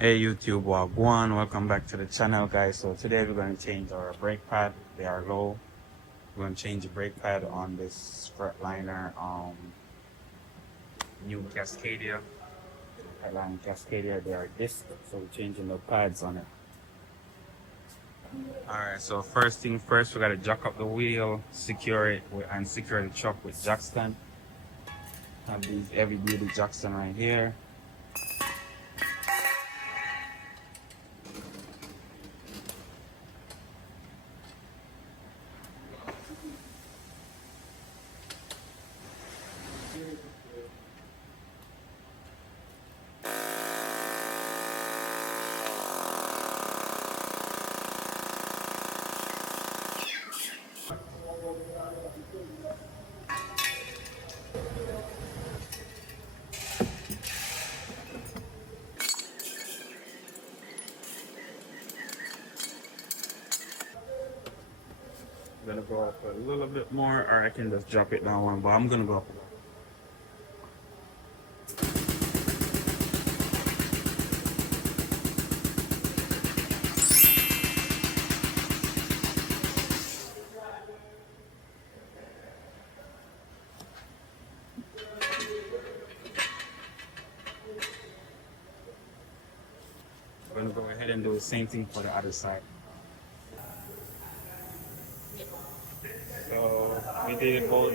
Hey YouTube, Wagwan, welcome back to the channel guys. So today we're going to change our brake pad. They are low. We're going to change the brake pad on this freightliner new Cascadia. Freightliner Cascadia, they are disc, so we're changing the pads on it. Alright, so first thing first, we got to jack up the wheel, secure it and secure the truck with jack stand. Have these heavy duty jack stand right here. I'm gonna go up a little bit more, or I can just drop it down one, but I'm gonna go up. I'm gonna go ahead and do the same thing for the other side. So we did both.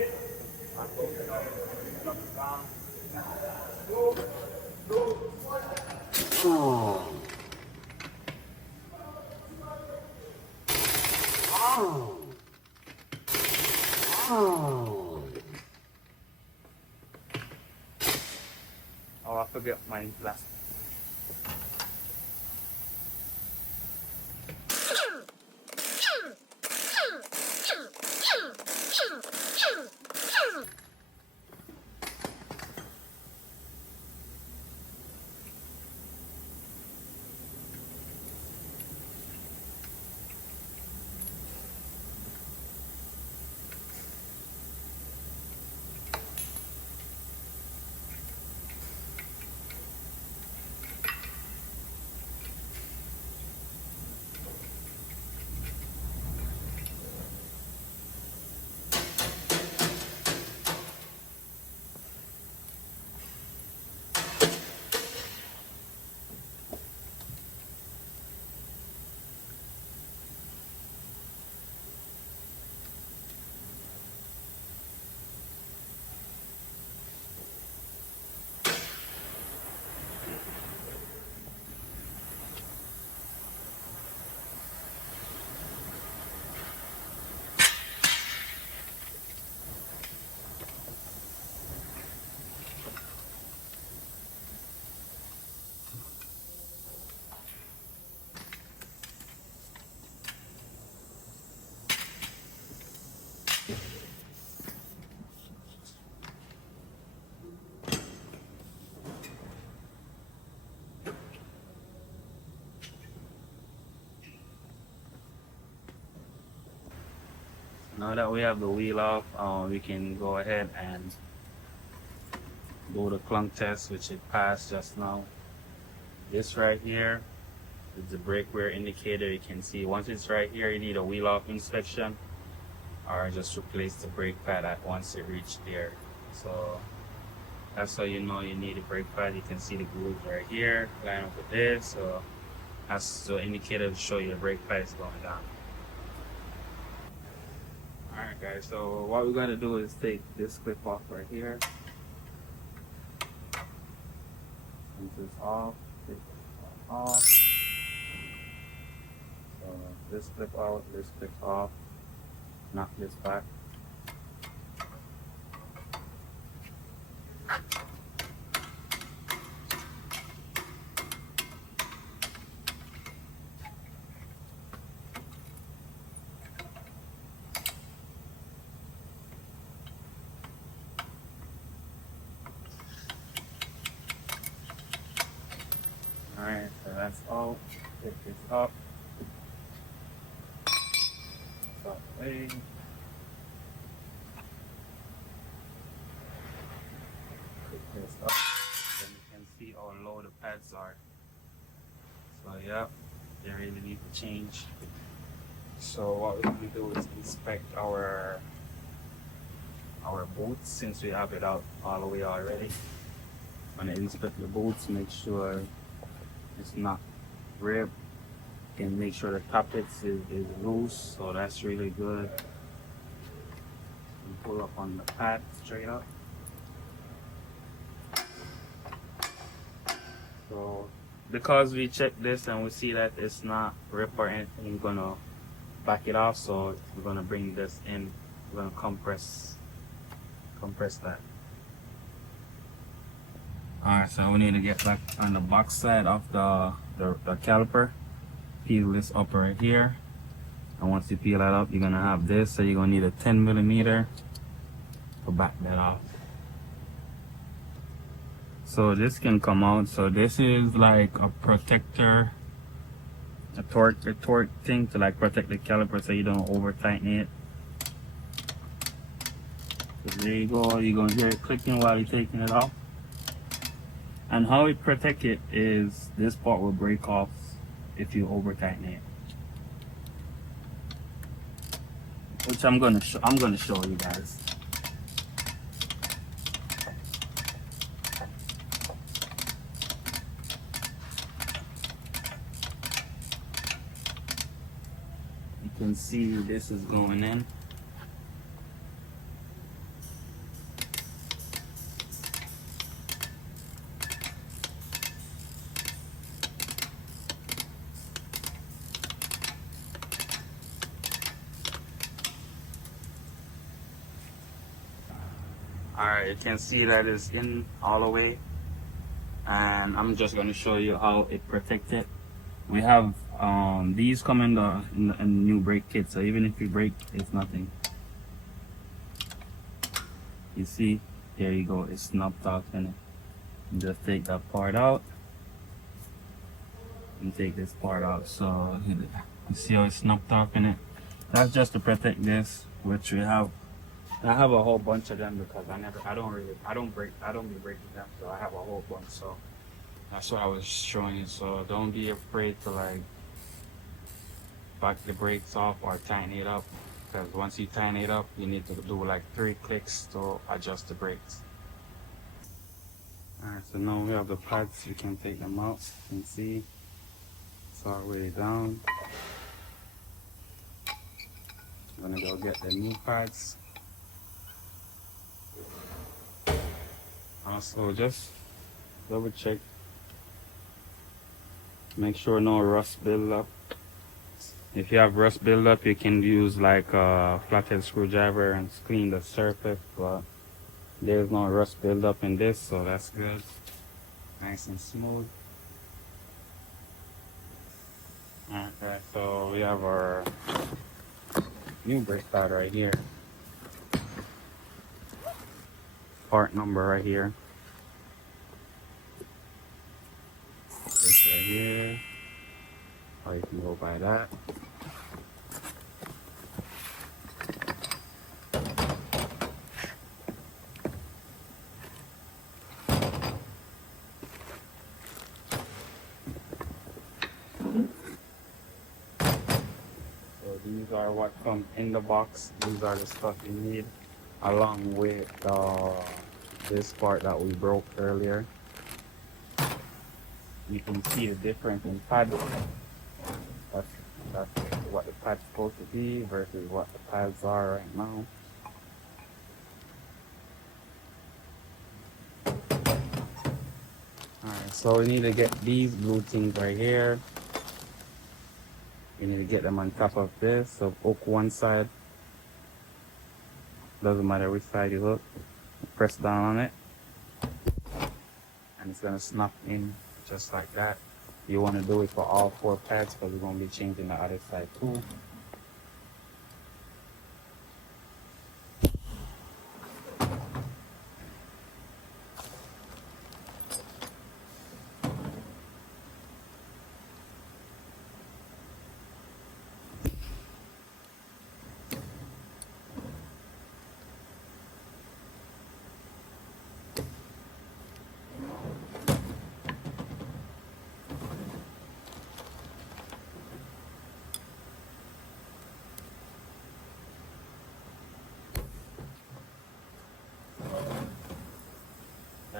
Oh, I forget my glass. Now that we have the wheel off, we can go ahead and do the clunk test, which it passed just now. This right here is the brake wear indicator. You can see once it's right here, you need a wheel off inspection, or just replace the brake pad at once it reached there. So that's how you know you need a brake pad. You can see the groove right here, line up with this. So that's the indicator to show you the brake pad is going down. Alright guys, so what we're going to do is take this clip off right here. Take this off, take this off. So this clip out, this clip off, knock this back. Alright, so that's all. Pick this up. Stop away. Pick this up. Then you can see how low the pads are. So yeah, they really need to change. So what we're gonna do is inspect our boots since we have it out all the way already. I'm gonna inspect the boots, make sure it's not ripped, and make sure the tappets is loose. So that's really good. And pull up on the pad straight up. So because we checked this and we see that it's not ripped or anything, we're gonna back it off. So we're gonna bring this in. We're gonna compress that. Alright, so we need to get back on the box side of the caliper. Peel this up right here. And once you peel that up, you're gonna have this. So you're gonna need a 10mm to back that off. So this can come out. So this is like a protector, a torque thing to like protect the caliper so you don't over tighten it. So there you go. You're gonna hear it clicking while you're taking it off. And how it protect it is this part will break off if you over tighten it. Which I'm gonna show you guys. You can see this is going in. Alright, you can see that it's in all the way, and I'm just going to show you how it protects it. We have these come in the new brake kit, so even if you break, it's nothing. You see, there you go, it's snapped off in it. Just take that part out and take this part out. So you see how it's snapped off in it. That's just to protect this, which we have. I have a whole bunch of them because I don't be breaking them, so I have a whole bunch. So that's what I was showing you. So don't be afraid to like back the brakes off or tighten it up, because once you tighten it up, you need to do like 3 clicks to adjust the brakes. Alright, so now we have the pads. You can take them out. You can see it's all the way down. I'm gonna go get the new pads. Also, just double check, make sure no rust build up. If you have rust build up, you can use like a flathead screwdriver and clean the surface, but there's no rust build up in this, so that's good. Nice and smooth. Okay, so we have our new brake pad right here. Part number right here. This right here. Or you can go by that. So these are what come in the box. These are the stuff you need, along with this part that we broke earlier. You can see the difference in pad. That's what the pad's supposed to be versus what the pads are right now. Alright, so we need to get these blue things right here. You need to get them on top of this. So hook one side. Doesn't matter which side you hook. Press down on it, and it's gonna snap in just like that. You want to do it for all 4 pads because we're gonna be changing the other side too.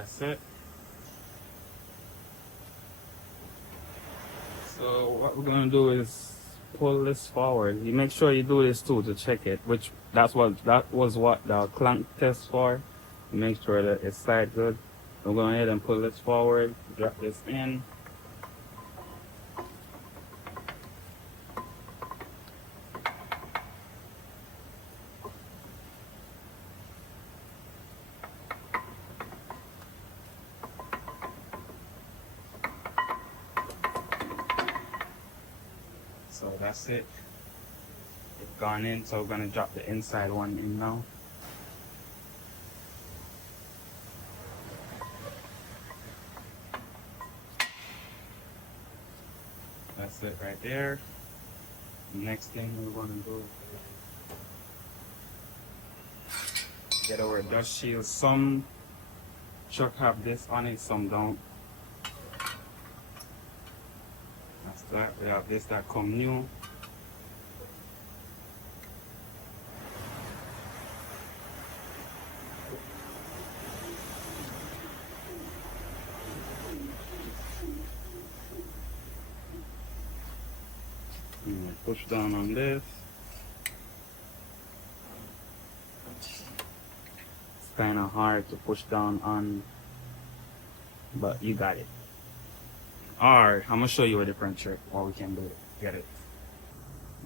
That's it. So what we're gonna do is pull this forward. You make sure you do this too to check it, which that was what the clank test for. Make sure that it's side good. We're going ahead and pull this forward, drop this in. So that's it. It's gone in, so we're gonna drop the inside one in now. That's it right there. Next thing we're gonna do is get our dust shield. Some truck have this on it, some don't. That's that. We have this that come new. Push down on this. It's kind of hard to push down on, but you got it. Alright, I'm gonna show you a different trick while we can do it. Get it.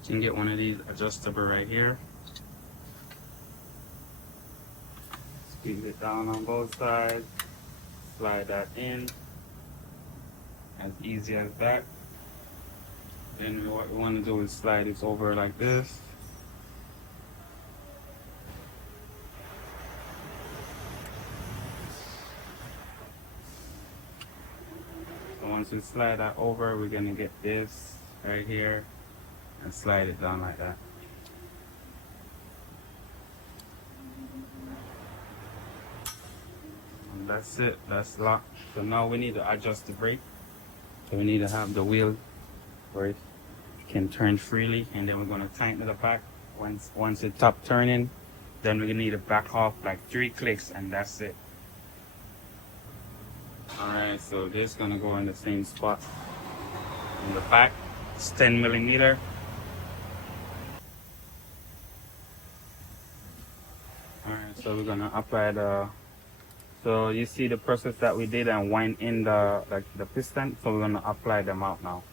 You can get one of these adjustable right here. Squeeze it down on both sides. Slide that in. As easy as that. Then what we want to do is slide this over like this. So once we slide that over, we're going to get this right here and slide it down like that. And that's it. That's locked. So now we need to adjust the brake. So we need to have the wheel where it can turn freely, and then we're going to tighten it back. Once it top turning, then we need to back off like 3 clicks, and that's it. Alright, so this is going to go in the same spot in the back. It's 10 millimeter. Alright, so we're going to apply the, so you see the process that we did and wind in the piston, so we're going to apply them out now.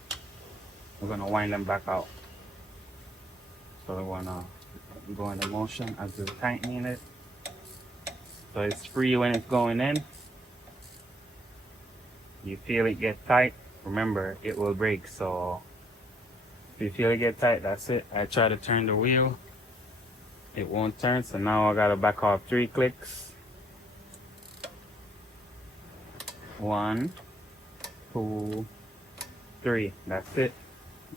We're going to wind them back out. So we want to go into motion as we're tightening it. So it's free when it's going in. You feel it get tight, remember it will break. So if you feel it get tight, that's it. I try to turn the wheel, it won't turn, so now I got to back off 3 clicks. 1, 2, 3. That's it.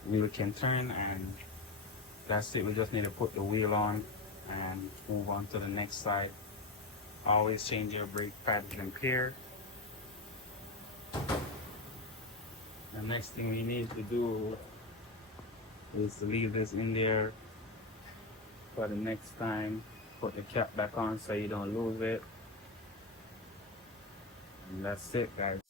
Wheel can turn, and that's it. We just need to put the wheel on and move on to the next side. Always change your brake pads and pair. The next thing we need to do is to leave this in there for the next time. Put the cap back on so you don't lose it. And that's it, guys.